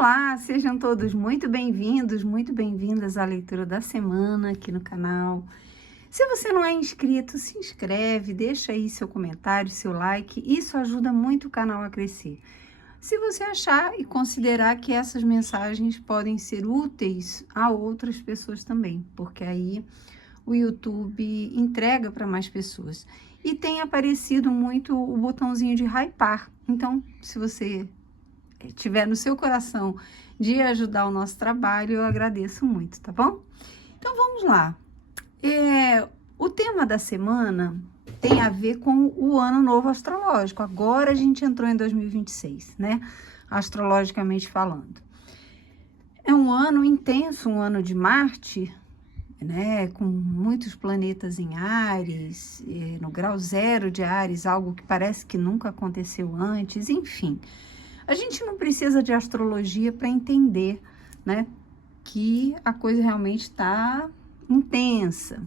Olá, sejam todos muito bem-vindos, muito bem-vindas à leitura da semana aqui no canal. Se você não é inscrito, se inscreve, deixa aí seu comentário, seu like, isso ajuda muito o canal a crescer. Se você achar e considerar que essas mensagens podem ser úteis a outras pessoas também, porque aí o YouTube entrega para mais pessoas. E tem aparecido muito o botãozinho de hypar, então se você tiver no seu coração de ajudar o nosso trabalho, eu agradeço muito, tá bom? Então vamos lá. O tema da semana tem a ver com o ano novo astrológico. Agora a gente entrou em 2026, né? Astrologicamente falando. É um ano intenso, um ano de Marte, né? Com muitos planetas em Áries, no grau 0 de Áries, algo que parece que nunca aconteceu antes, enfim. A gente não precisa de astrologia para entender, né, que a coisa realmente está intensa.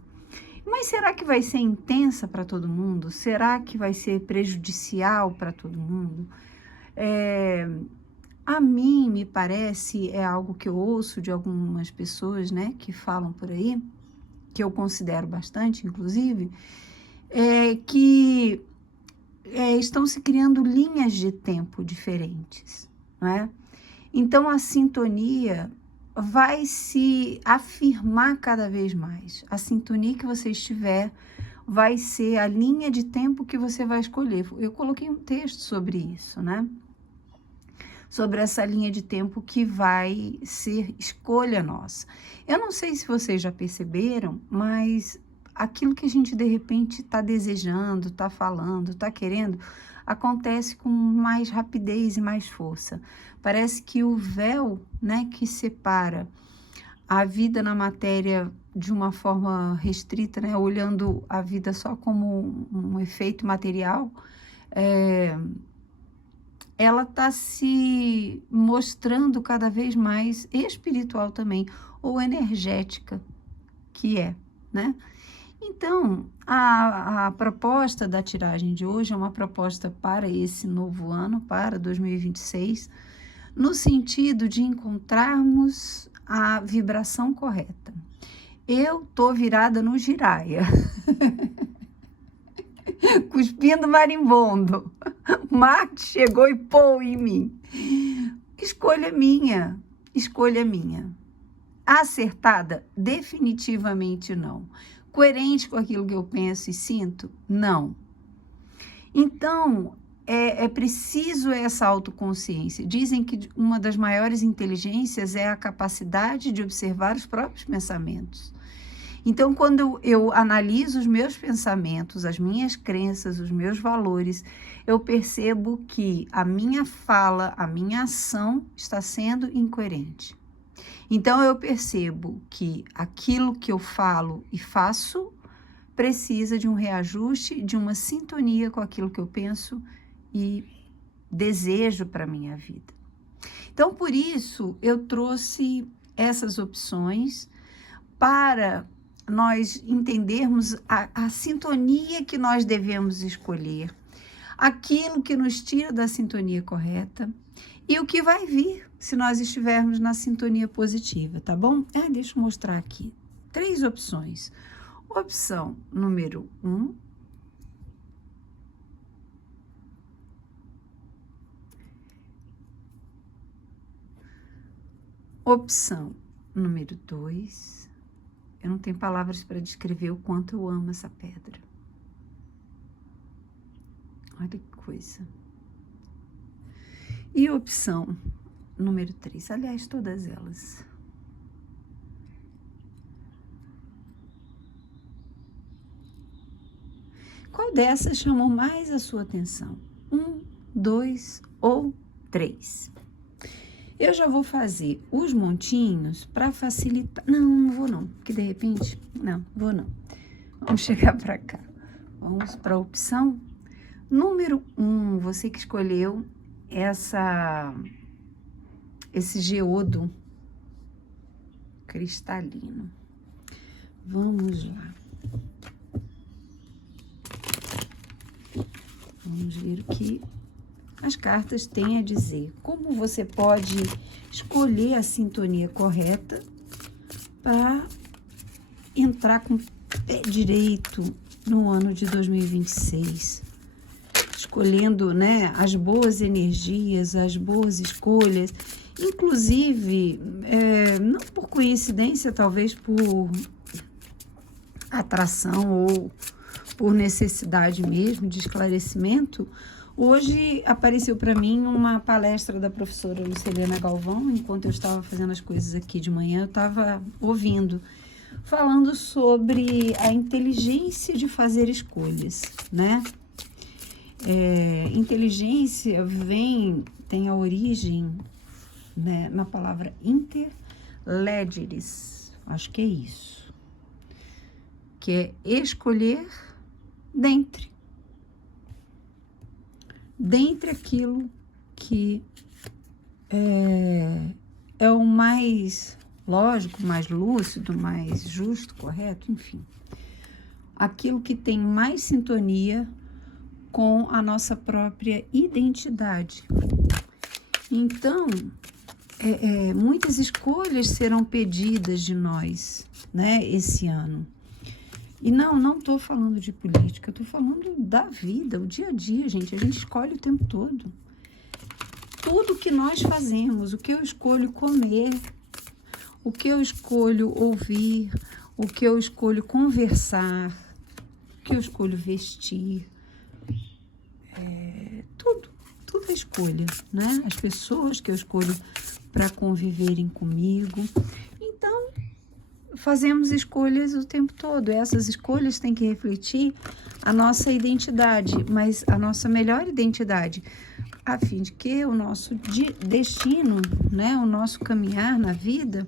Mas será que vai ser intensa para todo mundo? Será que vai ser prejudicial para todo mundo? A mim, me parece, é algo que eu ouço de algumas pessoas, né, que falam por aí, que eu considero bastante, inclusive, que estão se criando linhas de tempo diferentes, não é? Então, a sintonia vai se afirmar cada vez mais. A sintonia que você estiver vai ser a linha de tempo que você vai escolher. Eu coloquei um texto sobre isso, né? Sobre essa linha de tempo que vai ser escolha nossa. Eu não sei se vocês já perceberam, mas aquilo que a gente de repente está desejando, está falando, está querendo, acontece com mais rapidez e mais força. Parece que o véu, né, que separa a vida na matéria de uma forma restrita, né, olhando a vida só como um efeito material, ela está se mostrando cada vez mais espiritual também, ou energética, que é, né? Então, a proposta da tiragem de hoje é uma proposta para esse novo ano, para 2026, no sentido de encontrarmos a vibração correta. Eu tô virada no giraia, cuspindo marimbondo. Marte chegou e pôs em mim. Escolha minha, escolha minha. Acertada? Definitivamente não. Coerente com aquilo que eu penso e sinto? Não. Então, é preciso essa autoconsciência. Dizem que uma das maiores inteligências é a capacidade de observar os próprios pensamentos. Então, quando eu analiso os meus pensamentos, as minhas crenças, os meus valores, eu percebo que a minha fala, a minha ação está sendo incoerente. Então, eu percebo que aquilo que eu falo e faço precisa de um reajuste, de uma sintonia com aquilo que eu penso e desejo para a minha vida. Então, por isso, eu trouxe essas opções para nós entendermos a sintonia que nós devemos escolher, aquilo que nos tira da sintonia correta e o que vai vir se nós estivermos na sintonia positiva, tá bom? Deixa eu mostrar aqui 3 opções. Opção número 1. Opção número 2. Eu não tenho palavras para descrever o quanto eu amo essa pedra. Olha que coisa. E opção número 3. Aliás, todas elas. Qual dessas chamou mais a sua atenção? 1, 2 ou 3? Eu já vou fazer os montinhos para facilitar. Não vou não, porque de repente... Não, vou não. Vamos chegar para cá. Vamos para a opção número 1. Você que escolheu esse geodo cristalino. Vamos lá. Vamos ver o que as cartas têm a dizer como você pode escolher a sintonia correta para entrar com o pé direito no ano de 2026. Escolhendo, né, as boas energias, as boas escolhas, inclusive, não por coincidência, talvez por atração ou por necessidade mesmo de esclarecimento. Hoje apareceu para mim uma palestra da professora Lucilena Galvão, enquanto eu estava fazendo as coisas aqui de manhã, eu estava ouvindo, falando sobre a inteligência de fazer escolhas, né? Inteligência tem a origem, né, na palavra interlegeris, acho que é isso, que é escolher dentre aquilo que é o mais lógico, mais lúcido, mais justo, correto, enfim. Aquilo que tem mais sintonia com a nossa própria identidade. Então, muitas escolhas serão pedidas de nós, né, esse ano. E não estou falando de política, estou falando da vida, o dia a dia, gente. A gente escolhe o tempo todo. Tudo que nós fazemos, o que eu escolho comer, o que eu escolho ouvir, o que eu escolho conversar, o que eu escolho vestir, tudo é escolha, né? As pessoas que eu escolho para conviverem comigo. Então, fazemos escolhas o tempo todo. Essas escolhas têm que refletir a nossa identidade, mas a nossa melhor identidade, a fim de que o nosso destino, né, o nosso caminhar na vida,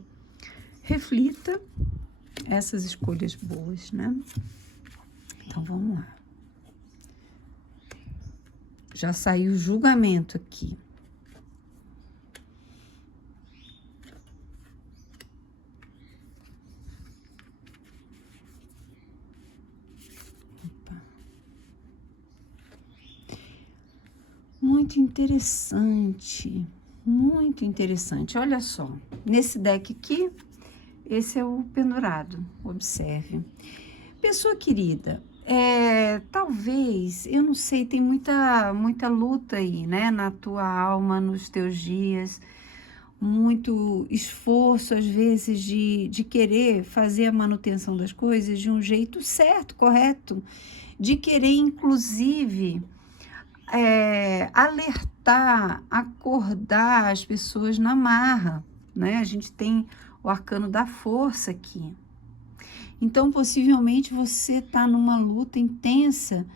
reflita essas escolhas boas, né? Então, vamos lá. Já saiu o julgamento aqui. Opa. Muito interessante. Muito interessante. Olha só, nesse deck aqui, esse é o pendurado. Observe. Pessoa querida, talvez, eu não sei, tem muita luta aí, né, na tua alma, nos teus dias, muito esforço, às vezes, de querer fazer a manutenção das coisas de um jeito certo, correto, de querer, inclusive, alertar, acordar as pessoas na marra, né? A gente tem o arcano da força aqui. Então, possivelmente, você está numa luta intensa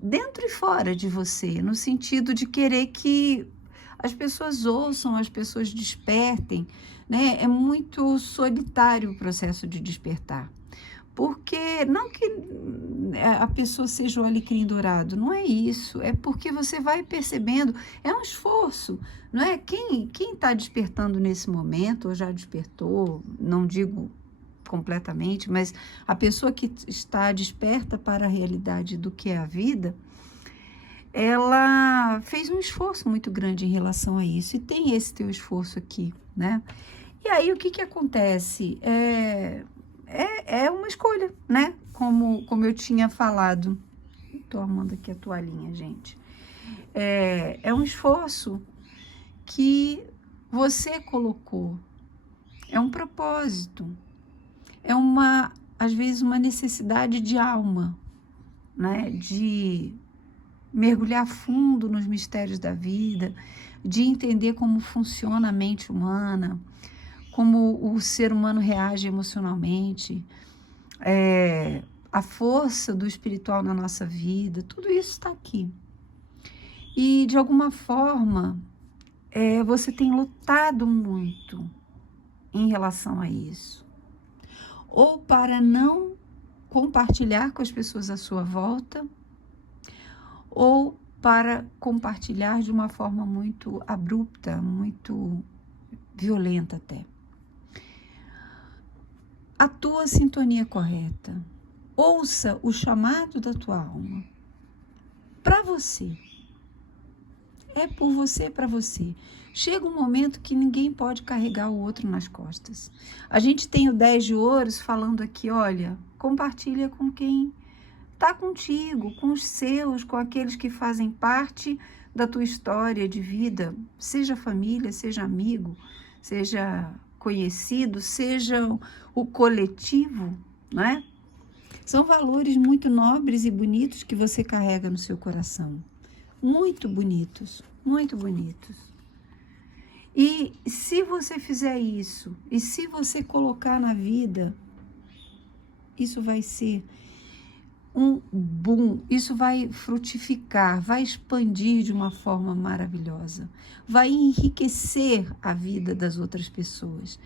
dentro e fora de você, no sentido de querer que as pessoas ouçam, as pessoas despertem, né? É muito solitário o processo de despertar. Porque, não que a pessoa seja o alecrim dourado, não é isso, é porque você vai percebendo, é um esforço, não é? Quem está despertando nesse momento, ou já despertou, não digo completamente, mas a pessoa que está desperta para a realidade do que é a vida, ela fez um esforço muito grande em relação a isso, e tem esse teu esforço aqui, né? E aí, o que acontece? É uma escolha, né? Como eu tinha falado. Estou arrumando aqui a toalhinha, gente. É um esforço que você colocou. É um propósito. É às vezes, uma necessidade de alma, né? De mergulhar fundo nos mistérios da vida, de entender como funciona a mente humana, como o ser humano reage emocionalmente, a força do espiritual na nossa vida, tudo isso está aqui. E, de alguma forma, você tem lutado muito em relação a isso. Ou para não compartilhar com as pessoas à sua volta, ou para compartilhar de uma forma muito abrupta, muito violenta até. A tua sintonia correta. Ouça o chamado da tua alma para você. É por você, para você. Chega um momento que ninguém pode carregar o outro nas costas. A gente tem o 10 de ouros falando aqui, olha, compartilha com quem está contigo, com os seus, com aqueles que fazem parte da tua história de vida, seja família, seja amigo, seja conhecido, seja o coletivo, não é? São valores muito nobres e bonitos que você carrega no seu coração. Muito bonitos, muito bonitos. E se você fizer isso, e se você colocar na vida, isso vai ser um boom, isso vai frutificar, vai expandir de uma forma maravilhosa, vai enriquecer a vida das outras pessoas.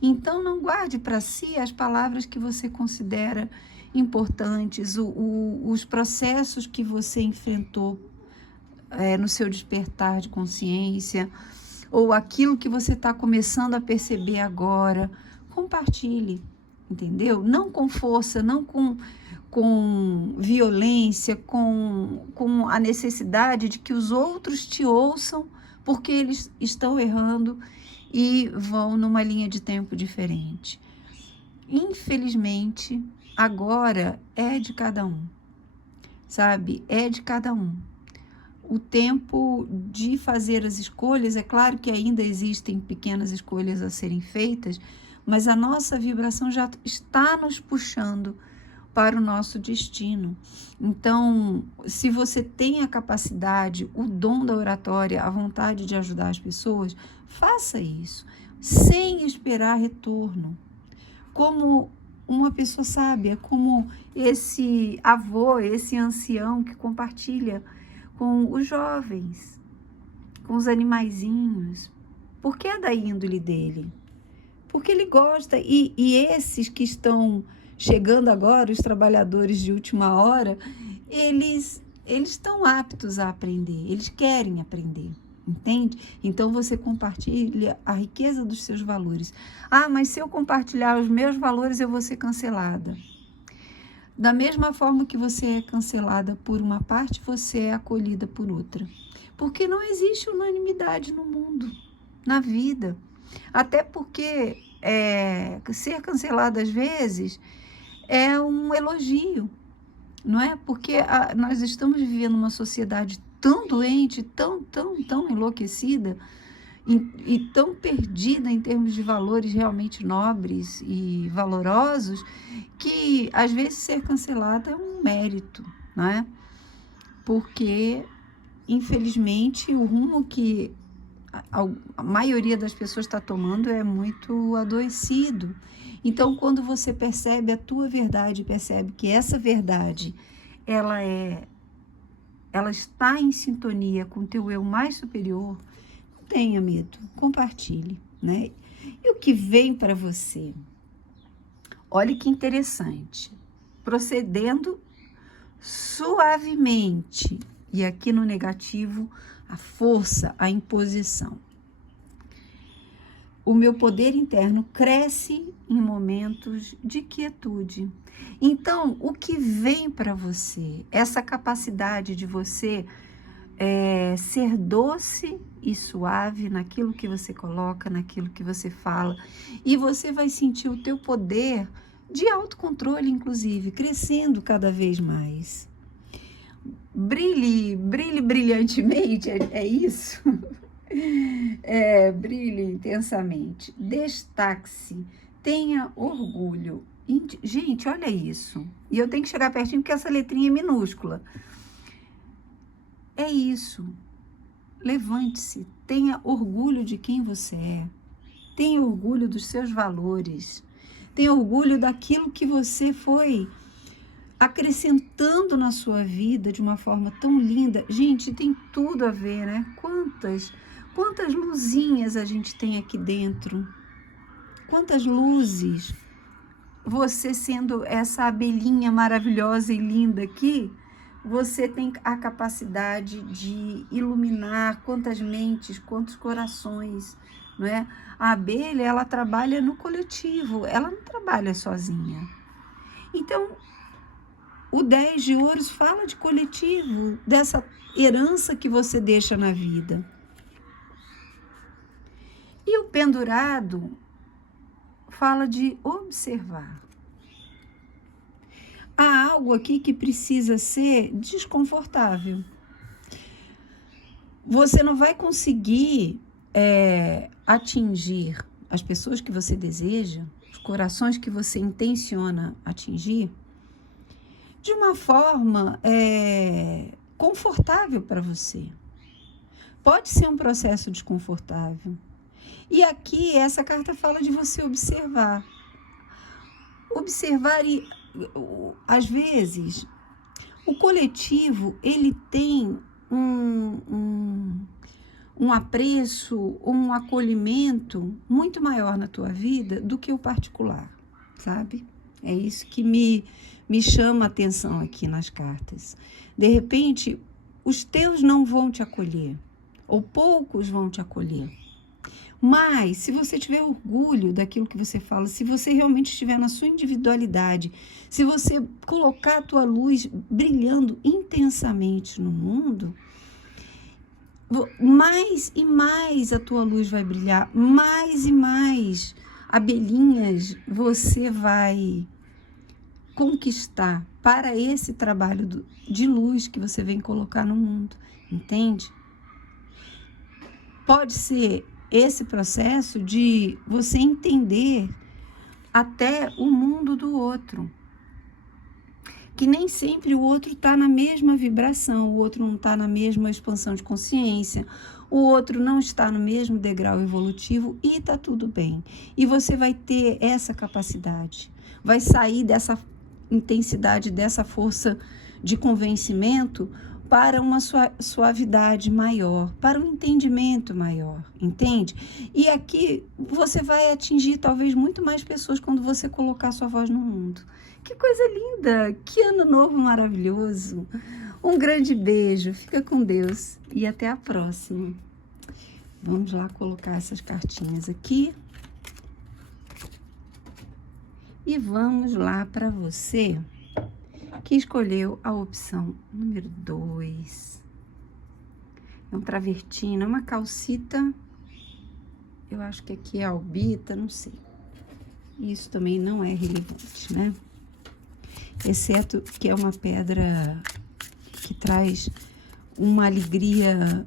Então não guarde para si as palavras que você considera importantes, os processos que você enfrentou no seu despertar de consciência, ou aquilo que você está começando a perceber agora. Compartilhe, entendeu? Não com força, não com violência, com a necessidade de que os outros te ouçam, porque eles estão errando e vão numa linha de tempo diferente. Infelizmente, agora é de cada um, sabe? É de cada um. O tempo de fazer as escolhas, é claro que ainda existem pequenas escolhas a serem feitas, mas a nossa vibração já está nos puxando para o nosso destino. Então, se você tem a capacidade, o dom da oratória, a vontade de ajudar as pessoas, faça isso, sem esperar retorno. Como uma pessoa sábia, como esse avô, esse ancião que compartilha com os jovens, com os animaizinhos. Por que é da índole dele? Porque ele gosta, e esses que estão chegando agora, os trabalhadores de última hora, eles estão aptos a aprender, eles querem aprender, entende? Então você compartilha a riqueza dos seus valores. Ah, mas se eu compartilhar os meus valores, eu vou ser cancelada. Da mesma forma que você é cancelada por uma parte, você é acolhida por outra. Porque não existe unanimidade no mundo, na vida. Até porque ser cancelada às vezes é um elogio, não é? Porque nós estamos vivendo uma sociedade tão doente, tão enlouquecida e tão perdida em termos de valores realmente nobres e valorosos, que às vezes ser cancelada é um mérito, não é? Porque, infelizmente, o rumo que a maioria das pessoas está tomando é muito adoecido. Então, quando você percebe a tua verdade, percebe que essa verdade, ela está em sintonia com o teu eu mais superior, não tenha medo, compartilhe, né? E o que vem para você? Olha que interessante, procedendo suavemente, e aqui no negativo, a força, a imposição. O meu poder interno cresce em momentos de quietude. Então, o que vem para você? Essa capacidade de você ser doce e suave naquilo que você coloca, naquilo que você fala. E você vai sentir o teu poder de autocontrole, inclusive, crescendo cada vez mais. Brilhe brilhantemente, é isso? Brilhe intensamente, destaque-se, tenha orgulho. Gente, olha isso. E eu tenho que chegar pertinho porque essa letrinha é minúscula. É isso. Levante-se, tenha orgulho de quem você é. Tenha orgulho dos seus valores. Tenha orgulho daquilo que você foi acrescentando na sua vida de uma forma tão linda. Gente, tem tudo a ver, né? Quantas luzinhas a gente tem aqui dentro. Quantas luzes. Você sendo essa abelhinha maravilhosa e linda aqui, você tem a capacidade de iluminar quantas mentes, quantos corações, não é? A abelha, ela trabalha no coletivo, ela não trabalha sozinha. Então, O 10 de ouros fala de coletivo, dessa herança que você deixa na vida. E o pendurado fala de observar. Há algo aqui que precisa ser desconfortável. Você não vai conseguir atingir as pessoas que você deseja, os corações que você intenciona atingir, de uma forma confortável para você. Pode ser um processo desconfortável. E aqui essa carta fala de você observar. Observar e, às vezes, o coletivo, ele tem um apreço, um acolhimento muito maior na tua vida do que o particular, sabe? É isso que me chama a atenção aqui nas cartas. De repente, os teus não vão te acolher, ou poucos vão te acolher. Mas, se você tiver orgulho daquilo que você fala, se você realmente estiver na sua individualidade, se você colocar a tua luz brilhando intensamente no mundo, mais e mais a tua luz vai brilhar, mais e mais abelhinhas você vai conquistar para esse trabalho de luz que você vem colocar no mundo, entende? Pode ser esse processo de você entender até o mundo do outro. Que nem sempre o outro está na mesma vibração, o outro não está na mesma expansão de consciência, o outro não está no mesmo degrau evolutivo e está tudo bem. E você vai ter essa capacidade, vai sair dessa intensidade, dessa força de convencimento para uma suavidade maior, para um entendimento maior, entende? E aqui você vai atingir talvez muito mais pessoas quando você colocar sua voz no mundo. Que coisa linda, que ano novo maravilhoso. Um grande beijo, fica com Deus e até a próxima. Vamos lá colocar essas cartinhas aqui. E vamos lá para você que escolheu a opção número 2. É um travertino, é uma calcita, eu acho que aqui é albita, não sei. Isso também não é relevante, né? Exceto que é uma pedra que traz uma alegria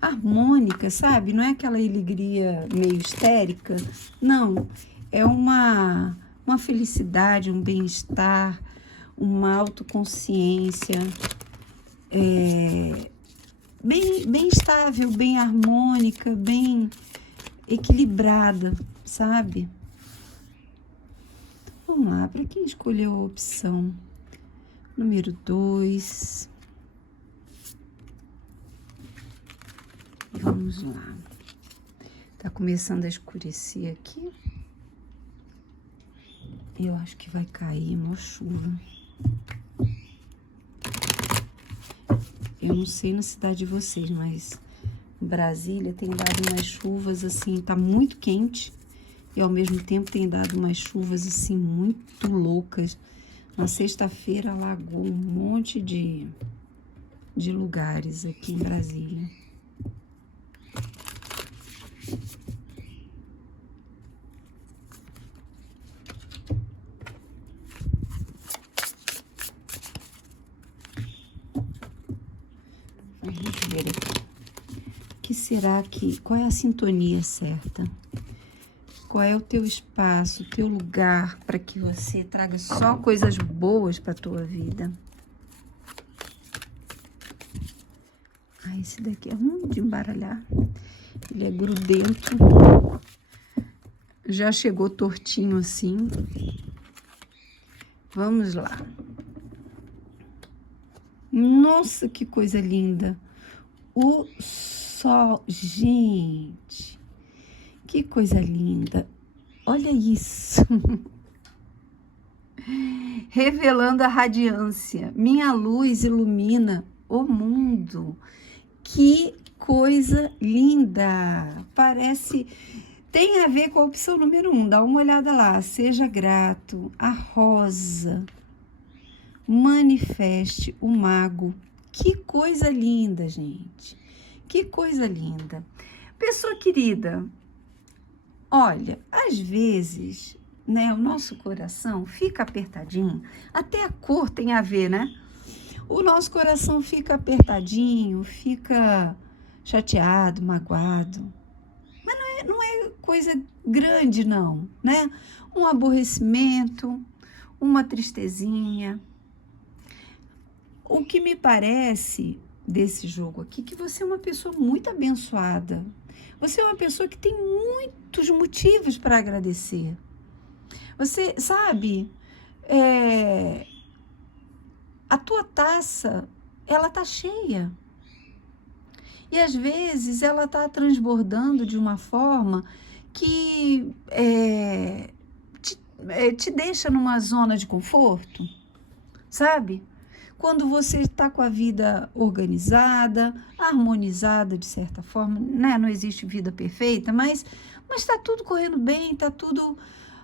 harmônica, sabe? Não é aquela alegria meio histérica, não. É uma felicidade, um bem-estar, uma autoconsciência bem estável, bem harmônica, bem equilibrada, sabe? Vamos lá, para quem escolheu a opção número 2. Vamos lá. Tá começando a escurecer aqui. Eu acho que vai cair uma chuva. Eu não sei na cidade de vocês, mas Brasília tem dado umas chuvas assim, tá muito quente. E ao mesmo tempo tem dado umas chuvas assim muito loucas. Na sexta-feira alagou um monte de lugares aqui em Brasília. Vamos ver aqui. Que será que... Qual é a sintonia certa? Qual é o teu espaço, o teu lugar para que você traga só coisas boas para a tua vida? Ah, esse daqui é ruim de embaralhar. Ele é grudento. Já chegou tortinho assim. Vamos lá. Nossa, que coisa linda. O sol, gente. Que coisa linda. Olha isso. Revelando a radiância. Minha luz ilumina o mundo. Que coisa linda. Parece... Tem a ver com a opção número 1, dá uma olhada lá. Seja grato, a rosa, manifeste o mago. Que coisa linda, gente. Que coisa linda. Pessoa querida, olha, às vezes, né, o nosso coração fica apertadinho, até a cor tem a ver, né? O nosso coração fica apertadinho, fica chateado, magoado. Mas não é coisa grande, não, né? Um aborrecimento, uma tristezinha. O que me parece desse jogo aqui, que você é uma pessoa muito abençoada. Você é uma pessoa que tem muitos motivos para agradecer. Você sabe, a tua taça, ela tá cheia. E às vezes ela tá transbordando de uma forma que te deixa numa zona de conforto, sabe? Quando você está com a vida organizada, harmonizada de certa forma, né? Não existe vida perfeita, mas está tudo correndo bem, está tudo,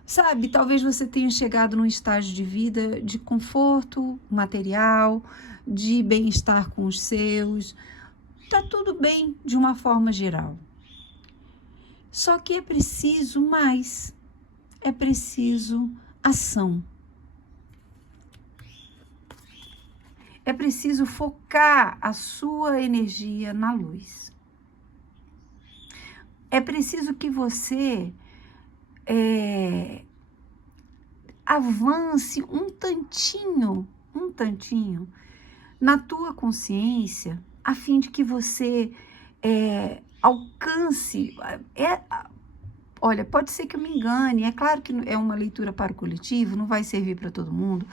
sabe? Talvez você tenha chegado num estágio de vida de conforto material, de bem-estar com os seus, está tudo bem de uma forma geral. Só que é preciso mais, é preciso ação. É preciso focar a sua energia na luz. É preciso que você avance um tantinho na tua consciência, a fim de que você alcance. Olha, pode ser que eu me engane, é claro que é uma leitura para o coletivo, não vai servir para todo mundo,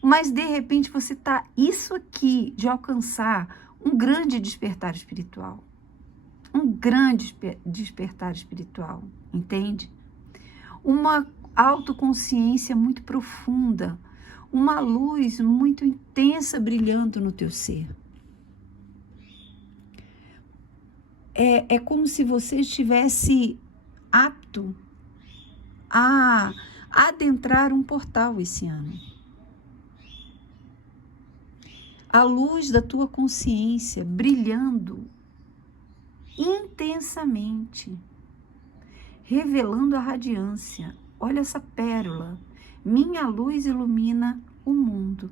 mas de repente você está isso aqui de alcançar um grande despertar espiritual. Um grande despertar espiritual, entende? Uma autoconsciência muito profunda, uma luz muito intensa brilhando no teu ser. É como se você estivesse apto a adentrar um portal esse ano. A luz da tua consciência brilhando intensamente, revelando a radiância. Olha essa pérola. Minha luz ilumina o mundo.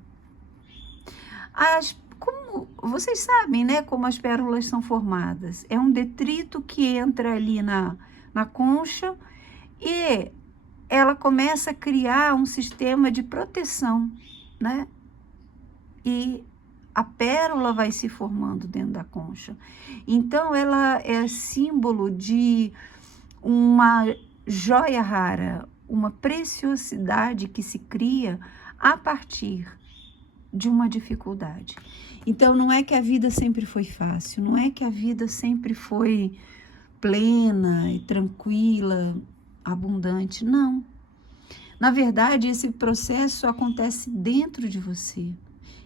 Como vocês sabem, né, como as pérolas são formadas? É um detrito que entra ali na concha e ela começa a criar um sistema de proteção, né? E a pérola vai se formando dentro da concha. Então, ela é símbolo de uma joia rara, uma preciosidade que se cria a partir de uma dificuldade. Então, não é que a vida sempre foi fácil, não é que a vida sempre foi plena e tranquila, abundante, não. Na verdade, esse processo acontece dentro de você.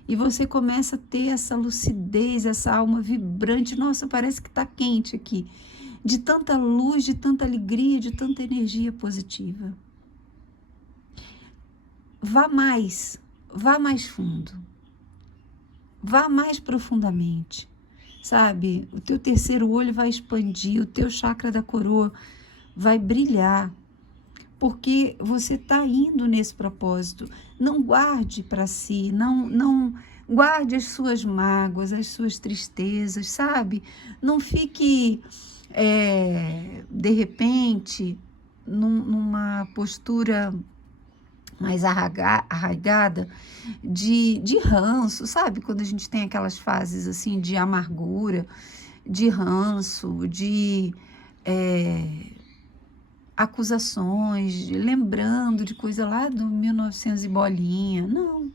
E você começa a ter essa lucidez, essa alma vibrante. Nossa, parece que está quente aqui. De tanta luz, de tanta alegria, de tanta energia positiva. Vá mais fundo. Vá mais profundamente. Sabe? O teu terceiro olho vai expandir, o teu chakra da coroa vai brilhar. Porque você está indo nesse propósito. Não guarde para si, não guarde as suas mágoas, as suas tristezas, sabe? Não fique, de repente, numa postura mais arraigada de ranço, sabe? Quando a gente tem aquelas fases assim de amargura, de ranço, de acusações, lembrando de coisa lá do 1900 e bolinha. Não.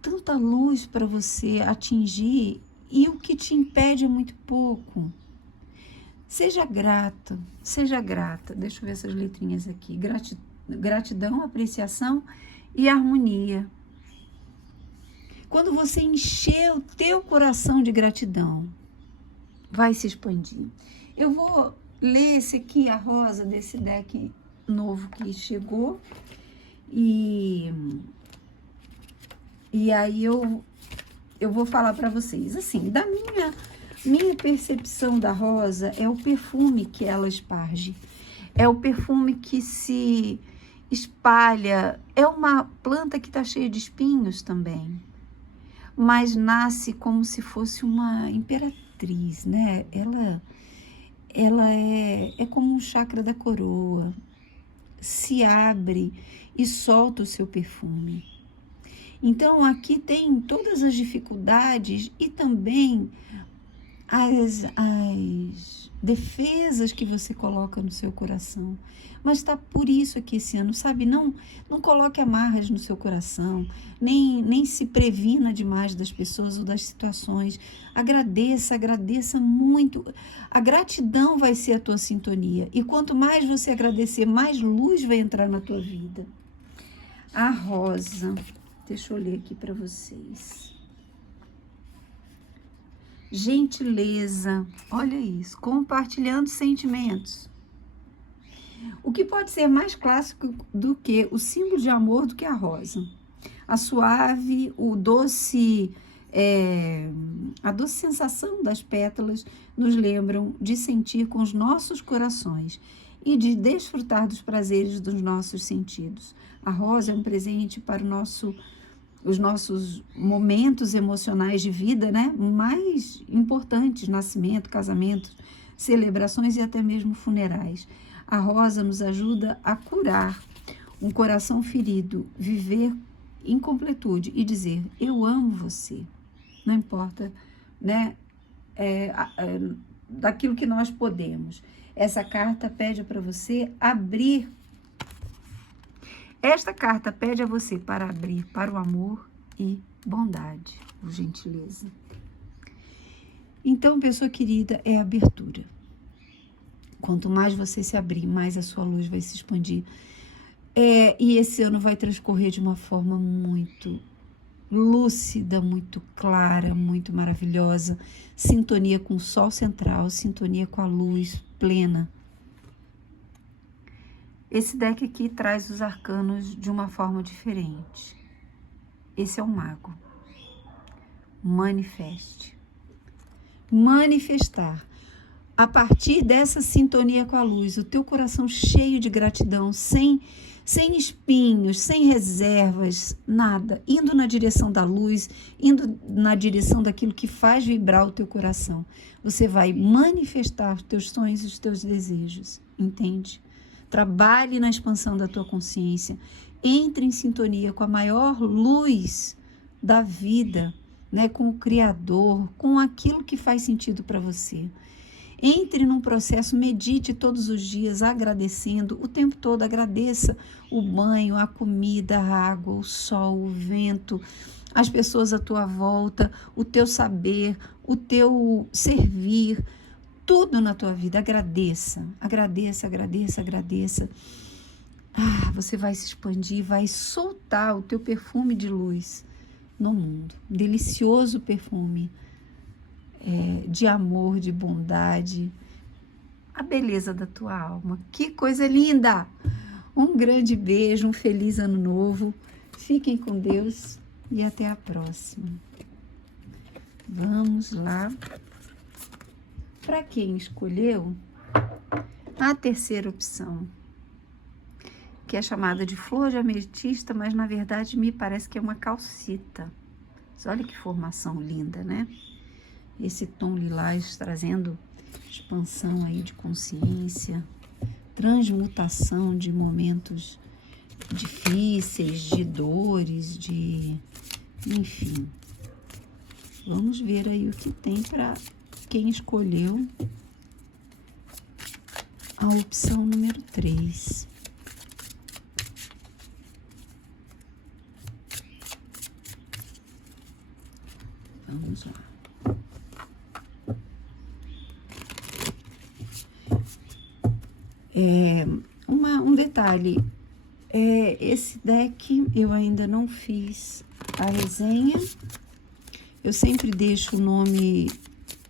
Tanta luz para você atingir e o que te impede é muito pouco. Seja grata, seja grata. Deixa eu ver essas letrinhas aqui. Gratidão, apreciação e harmonia. Quando você encher o teu coração de gratidão, vai se expandir. Eu vou ler esse aqui, a rosa desse deck novo que chegou. E aí eu vou falar para vocês, assim, da minha percepção da rosa é o perfume que ela esparge, é o perfume que se espalha, é uma planta que está cheia de espinhos também, mas nasce como se fosse uma imperatriz, né? Ela é como um chakra da coroa, se abre e solta o seu perfume. Então, aqui tem todas as dificuldades e também as defesas que você coloca no seu coração. Mas está por isso aqui esse ano, sabe? Não coloque amarras no seu coração, nem se previna demais das pessoas ou das situações. Agradeça muito. A gratidão vai ser a tua sintonia. E quanto mais você agradecer, mais luz vai entrar na tua vida. A rosa, deixa eu ler aqui para vocês. Gentileza, olha isso, compartilhando sentimentos. O que pode ser mais clássico do que o símbolo de amor do que a rosa? A suave, a doce sensação das pétalas nos lembram de sentir com os nossos corações e de desfrutar dos prazeres dos nossos sentidos. A rosa é um presente para os nossos momentos emocionais de vida, né? Mais importantes, nascimento, casamento, celebrações e até mesmo funerais. A rosa nos ajuda a curar um coração ferido, viver em completude e dizer, eu amo você. Não importa, né? Daquilo que nós podemos. Essa carta pede para você abrir. Esta carta pede a você para abrir para o amor e bondade, por gentileza. Então, pessoa querida, é abertura. Quanto mais você se abrir, mais a sua luz vai se expandir. E esse ano vai transcorrer de uma forma muito lúcida, muito clara, muito maravilhosa. Sintonia com o sol central, sintonia com a luz plena. Esse deck aqui traz os arcanos de uma forma diferente. Esse é o mago. Manifeste. Manifestar. A partir dessa sintonia com a luz, o teu coração cheio de gratidão, sem espinhos, sem reservas, nada, indo na direção da luz, indo na direção daquilo que faz vibrar o teu coração. Você vai manifestar os teus sonhos e os teus desejos, entende? Trabalhe na expansão da tua consciência, entre em sintonia com a maior luz da vida, né? Com o Criador, com aquilo que faz sentido para você. Entre num processo, medite todos os dias, agradecendo, o tempo todo agradeça o banho, a comida, a água, o sol, o vento, as pessoas à tua volta, o teu saber, o teu servir, tudo na tua vida. Agradeça, agradeça, agradeça, agradeça. Você vai se expandir, vai soltar o teu perfume de luz no mundo. Delicioso perfume. De amor, de bondade, a beleza da tua alma. Que coisa linda! Um grande beijo, um feliz ano novo. Fiquem com Deus e até a próxima. Vamos lá. Para quem escolheu a terceira opção, que é chamada de flor de ametista, mas na verdade me parece que é uma calcita. Olha que formação linda, né? Esse tom lilás trazendo expansão aí de consciência, transmutação de momentos difíceis, de dores, enfim. Vamos ver aí o que tem para quem escolheu a opção número 3. Vamos lá. Um detalhe, esse deck eu ainda não fiz a resenha, eu sempre deixo o nome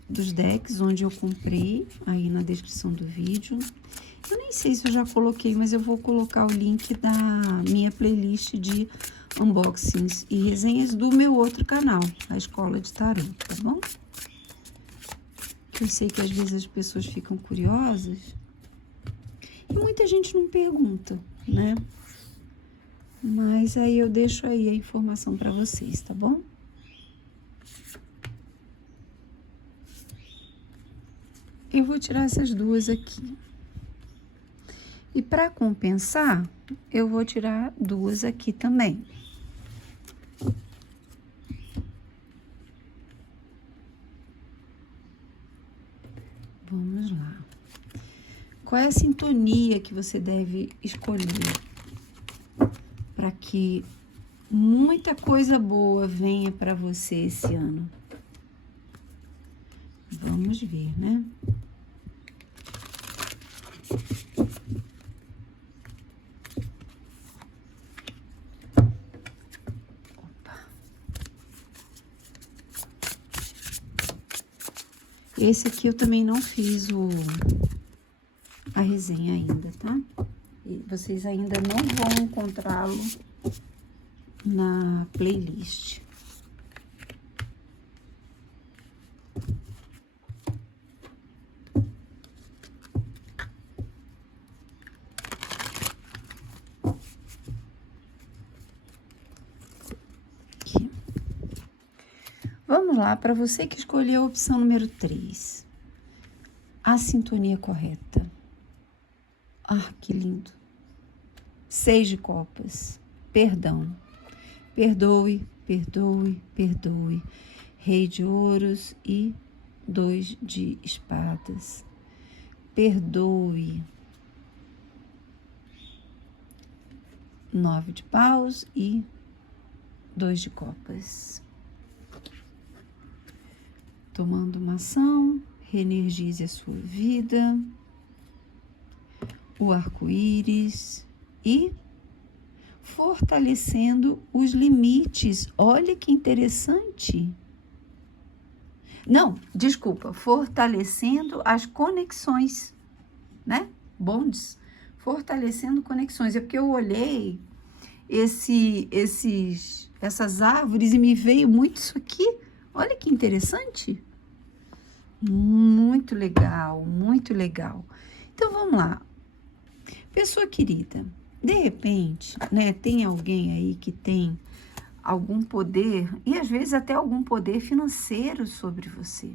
dos decks, onde eu comprei, aí na descrição do vídeo. Eu nem sei se eu já coloquei, mas eu vou colocar o link da minha playlist de unboxings e resenhas do meu outro canal, a Escola de Tarô, tá bom? Eu sei que às vezes as pessoas ficam curiosas e muita gente não pergunta, né? Mas aí eu deixo aí a informação para vocês, tá bom? Eu vou tirar essas duas aqui. E para compensar, eu vou tirar duas aqui também. Vamos lá. Qual é a sintonia que você deve escolher para que muita coisa boa venha para você esse ano? Vamos ver, né? Esse aqui eu também não fiz a resenha ainda, tá? E vocês ainda não vão encontrá-lo na playlist. Aqui. Vamos lá, para você que escolheu a opção número 3. A sintonia correta. Ah, que lindo. 6 de copas. Perdão. Perdoe, perdoe, perdoe. Rei de ouros e 2 de espadas. Perdoe. 9 de paus e 2 de copas. Tomando uma ação, reenergize a sua vida, o arco-íris e fortalecendo os limites. Olha que interessante. Não, desculpa, fortalecendo as conexões, né? Bondes, fortalecendo conexões. É porque eu olhei essas árvores e me veio muito isso aqui. Olha que interessante. Muito legal, muito legal. Então, vamos lá. Pessoa querida, de repente, né, tem alguém aí que tem algum poder, e às vezes até algum poder financeiro sobre você,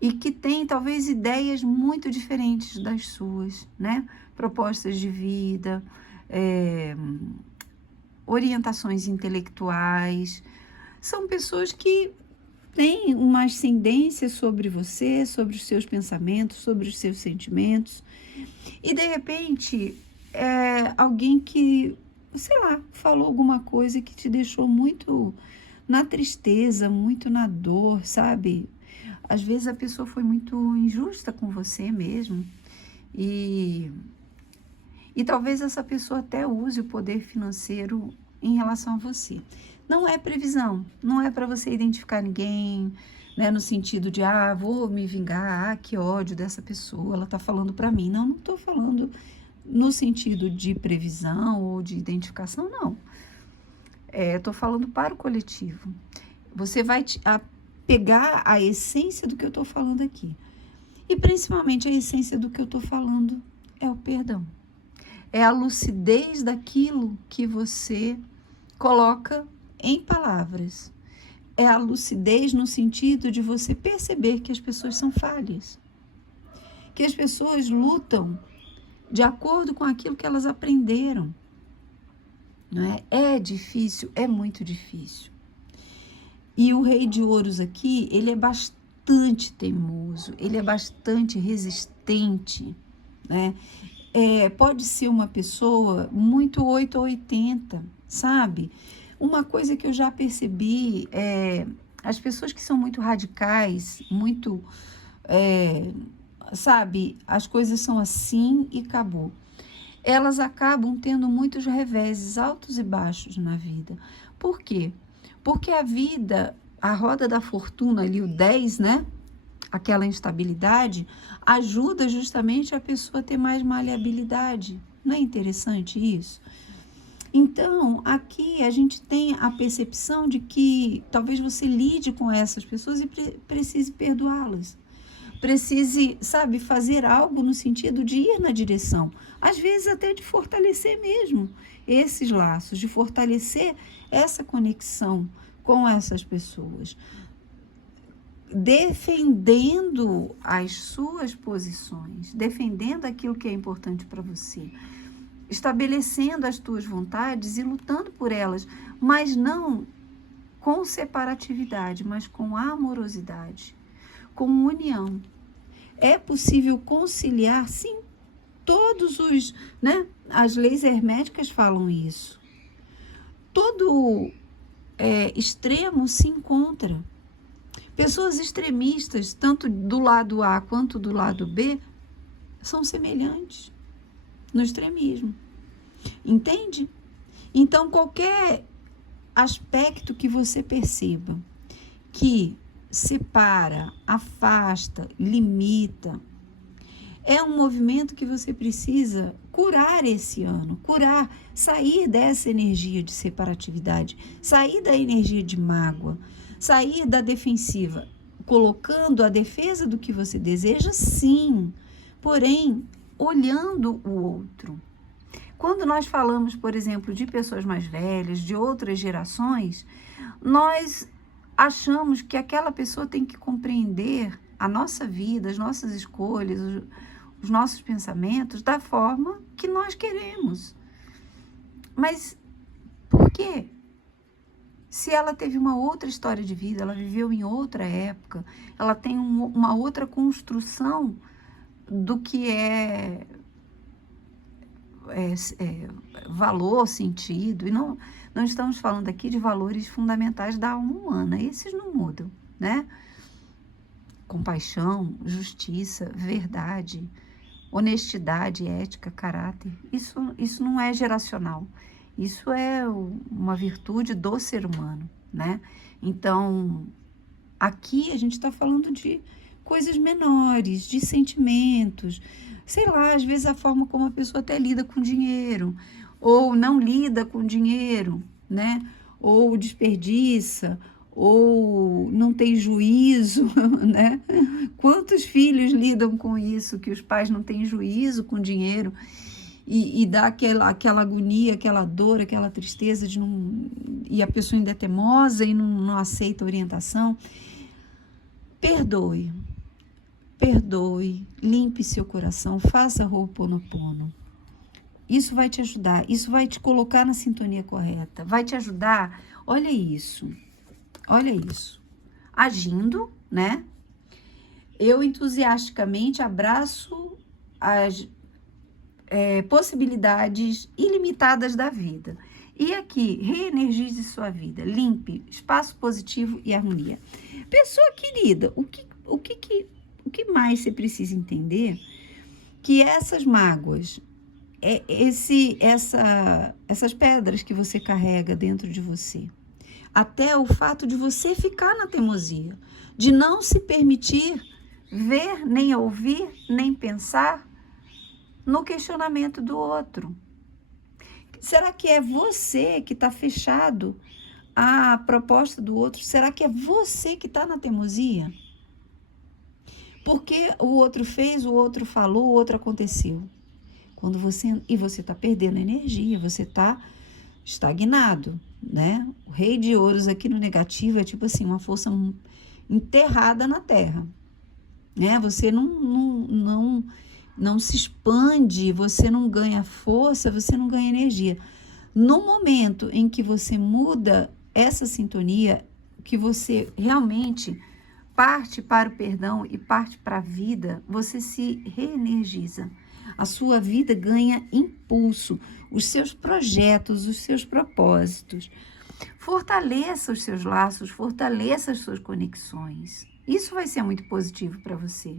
e que tem talvez ideias muito diferentes das suas, né? Propostas de vida, orientações intelectuais. São pessoas que têm uma ascendência sobre você, sobre os seus pensamentos, sobre os seus sentimentos. E, de repente, alguém que, sei lá, falou alguma coisa que te deixou muito na tristeza, muito na dor, sabe? Às vezes a pessoa foi muito injusta com você mesmo. E talvez essa pessoa até use o poder financeiro em relação a você. Não é previsão, não é para você identificar ninguém, né, no sentido de, vou me vingar, que ódio dessa pessoa, ela tá falando para mim. Não estou falando no sentido de previsão ou de identificação, não. Estou falando para o coletivo. Você vai pegar a essência do que eu estou falando aqui. E principalmente a essência do que eu estou falando é o perdão. É a lucidez daquilo que você coloca em palavras. É a lucidez no sentido de você perceber que as pessoas são falhas. Que as pessoas lutam de acordo com aquilo que elas aprenderam. Não é? É difícil, é muito difícil. E o Rei de Ouros aqui, ele é bastante teimoso, ele é bastante resistente, né? Pode ser uma pessoa muito 8 ou 80, sabe? Uma coisa que eu já percebi as pessoas que são muito radicais, muito, sabe, as coisas são assim e acabou. Elas acabam tendo muitos reveses, altos e baixos na vida. Por quê? Porque a vida, a roda da fortuna ali, o 10, né? aquela instabilidade, ajuda justamente a pessoa a ter mais maleabilidade. Não é interessante isso? Então, aqui a gente tem a percepção de que talvez você lide com essas pessoas e precise perdoá-las. Precise, sabe, fazer algo no sentido de ir na direção. Às vezes até de fortalecer mesmo esses laços, de fortalecer essa conexão com essas pessoas. Defendendo as suas posições, defendendo aquilo que é importante para você, estabelecendo as tuas vontades e lutando por elas, mas não com separatividade, mas com amorosidade, com união. É possível conciliar, sim, todos os, né? As leis herméticas falam isso. Todo extremo se encontra. Pessoas extremistas, tanto do lado A quanto do lado B, são semelhantes no extremismo. Entende? Então, qualquer aspecto que você perceba que separa, afasta, limita, é um movimento que você precisa curar esse ano, curar, sair dessa energia de separatividade, sair da energia de mágoa, sair da defensiva, colocando a defesa do que você deseja, sim, porém, olhando o outro. Quando nós falamos, por exemplo, de pessoas mais velhas, de outras gerações, nós achamos que aquela pessoa tem que compreender a nossa vida, as nossas escolhas, os nossos pensamentos da forma que nós queremos. Mas por quê? Se ela teve uma outra história de vida, ela viveu em outra época, ela tem uma outra construção do que é valor, sentido, e não estamos falando aqui de valores fundamentais da alma humana, esses não mudam, né? Compaixão, justiça, verdade, honestidade, ética, caráter, isso não é geracional, isso é uma virtude do ser humano, né? Então, aqui a gente está falando de coisas menores, de sentimentos, sei lá, às vezes a forma como a pessoa até lida com dinheiro, ou não lida com dinheiro, né? Ou desperdiça, ou não tem juízo, né? Quantos filhos lidam com isso, que os pais não têm juízo com dinheiro e dá aquela agonia, aquela dor, aquela tristeza de não, e a pessoa ainda é teimosa e não aceita orientação. Perdoe, limpe seu coração, faça Ho'oponopono. Isso vai te ajudar, isso vai te colocar na sintonia correta, vai te ajudar. Olha isso, agindo, né? Eu entusiasticamente abraço as possibilidades ilimitadas da vida. E aqui, reenergize sua vida, limpe, espaço positivo e harmonia. Pessoa querida, o que mais você precisa entender? Que essas mágoas, essas pedras que você carrega dentro de você, até o fato de você ficar na teimosia, de não se permitir ver, nem ouvir, nem pensar no questionamento do outro. Será que é você que está fechado à proposta do outro? Será que é você que está na teimosia? Porque o outro fez, o outro falou, o outro aconteceu. E você está perdendo energia, você está estagnado, né? O rei de ouros aqui no negativo é tipo assim, uma força enterrada na terra, né? Você não se expande, você não ganha força, você não ganha energia. No momento em que você muda essa sintonia, que você realmente parte para o perdão e parte para a vida, você se reenergiza. A sua vida ganha impulso, os seus projetos, os seus propósitos. Fortaleça os seus laços, fortaleça as suas conexões. Isso vai ser muito positivo para você,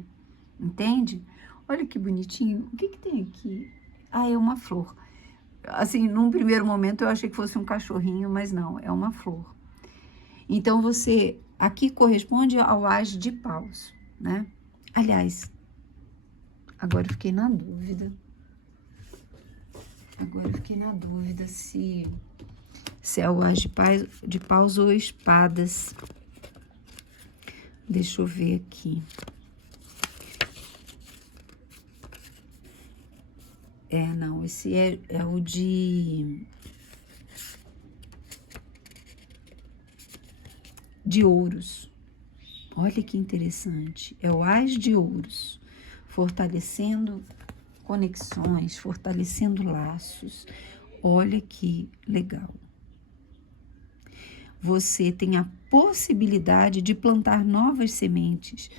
entende? Olha que bonitinho. O que tem aqui? Ah, é uma flor. Assim, num primeiro momento eu achei que fosse um cachorrinho, mas não, é uma flor. Então, você aqui corresponde ao As de Paus, né? Aliás, agora eu fiquei na dúvida. Se é o as de paus ou espadas. Deixa eu ver aqui. Não, esse é o de ouros. Olha que interessante. É o as de ouros, fortalecendo conexões, fortalecendo laços. Olha que legal. Você tem a possibilidade de plantar novas sementes.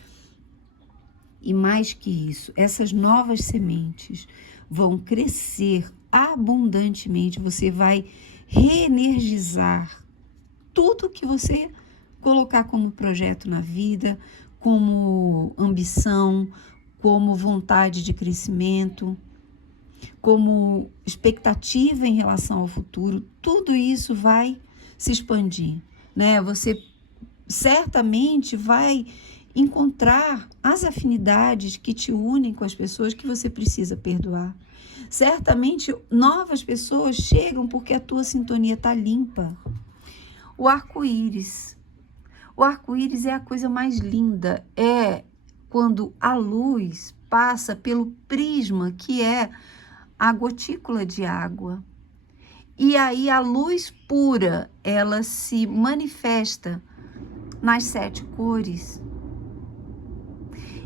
E mais que isso, essas novas sementes vão crescer abundantemente. Você vai reenergizar tudo que você colocar como projeto na vida, como ambição, como vontade de crescimento, como expectativa em relação ao futuro. Tudo isso vai se expandir, né? Você certamente vai encontrar as afinidades que te unem com as pessoas que você precisa perdoar. Certamente novas pessoas chegam porque a tua sintonia está limpa. O arco-íris. O arco-íris é a coisa mais linda. É quando a luz passa pelo prisma, que é a gotícula de água. E aí a luz pura, ela se manifesta nas 7 cores.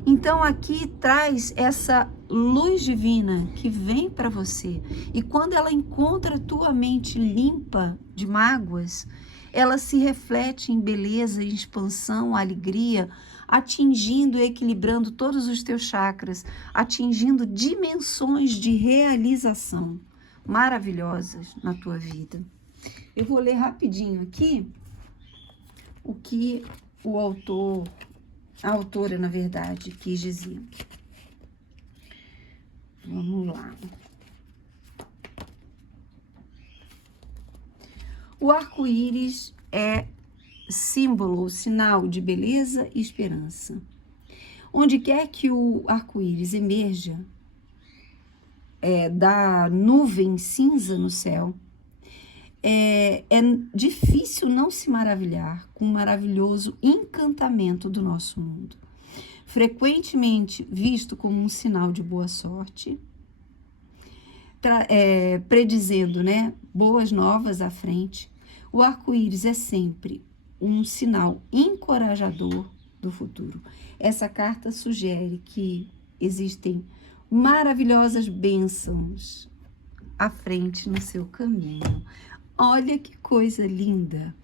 Então aqui traz essa luz divina que vem para você. E quando ela encontra a tua mente limpa de mágoas, ela se reflete em beleza, em expansão, alegria, atingindo e equilibrando todos os teus chakras, atingindo dimensões de realização maravilhosas na tua vida. Eu vou ler rapidinho aqui o que a autora, na verdade, quis dizer. Vamos lá. O arco-íris é símbolo, sinal de beleza e esperança. Onde quer que o arco-íris emerja da nuvem cinza no céu, é difícil não se maravilhar com o maravilhoso encantamento do nosso mundo. Frequentemente visto como um sinal de boa sorte, predizendo, né, boas novas à frente, o arco-íris é sempre um sinal encorajador do futuro. Essa carta sugere que existem maravilhosas bênçãos à frente no seu caminho. Olha que coisa linda!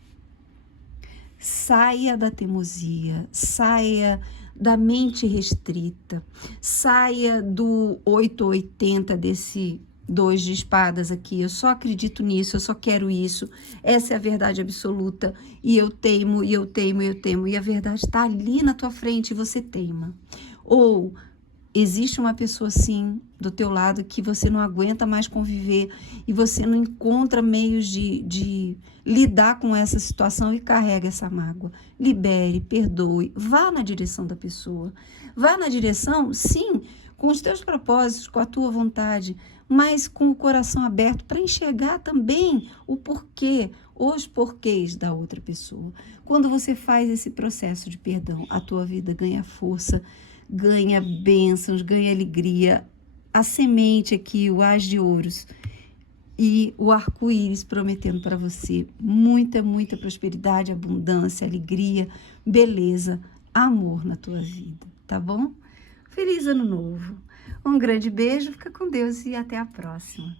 Saia da teimosia, saia da mente restrita, saia do 880 desse 2 de espadas aqui. Eu só acredito nisso, eu só quero isso, essa é a verdade absoluta, e eu teimo, e eu teimo, e eu teimo, e a verdade está ali na tua frente e você teima. Ou existe uma pessoa assim do teu lado que você não aguenta mais conviver e você não encontra meios de lidar com essa situação e carrega essa mágoa. Libere, perdoe, vá na direção da pessoa. Vá na direção, sim, com os teus propósitos, com a tua vontade, mas com o coração aberto para enxergar também o porquê, os porquês da outra pessoa. Quando você faz esse processo de perdão, a tua vida ganha força, ganha bênçãos, ganha alegria. A semente aqui, o as de ouros e o arco-íris prometendo para você muita, muita prosperidade, abundância, alegria, beleza, amor na tua vida, tá bom? Feliz ano novo! Um grande beijo, fica com Deus e até a próxima!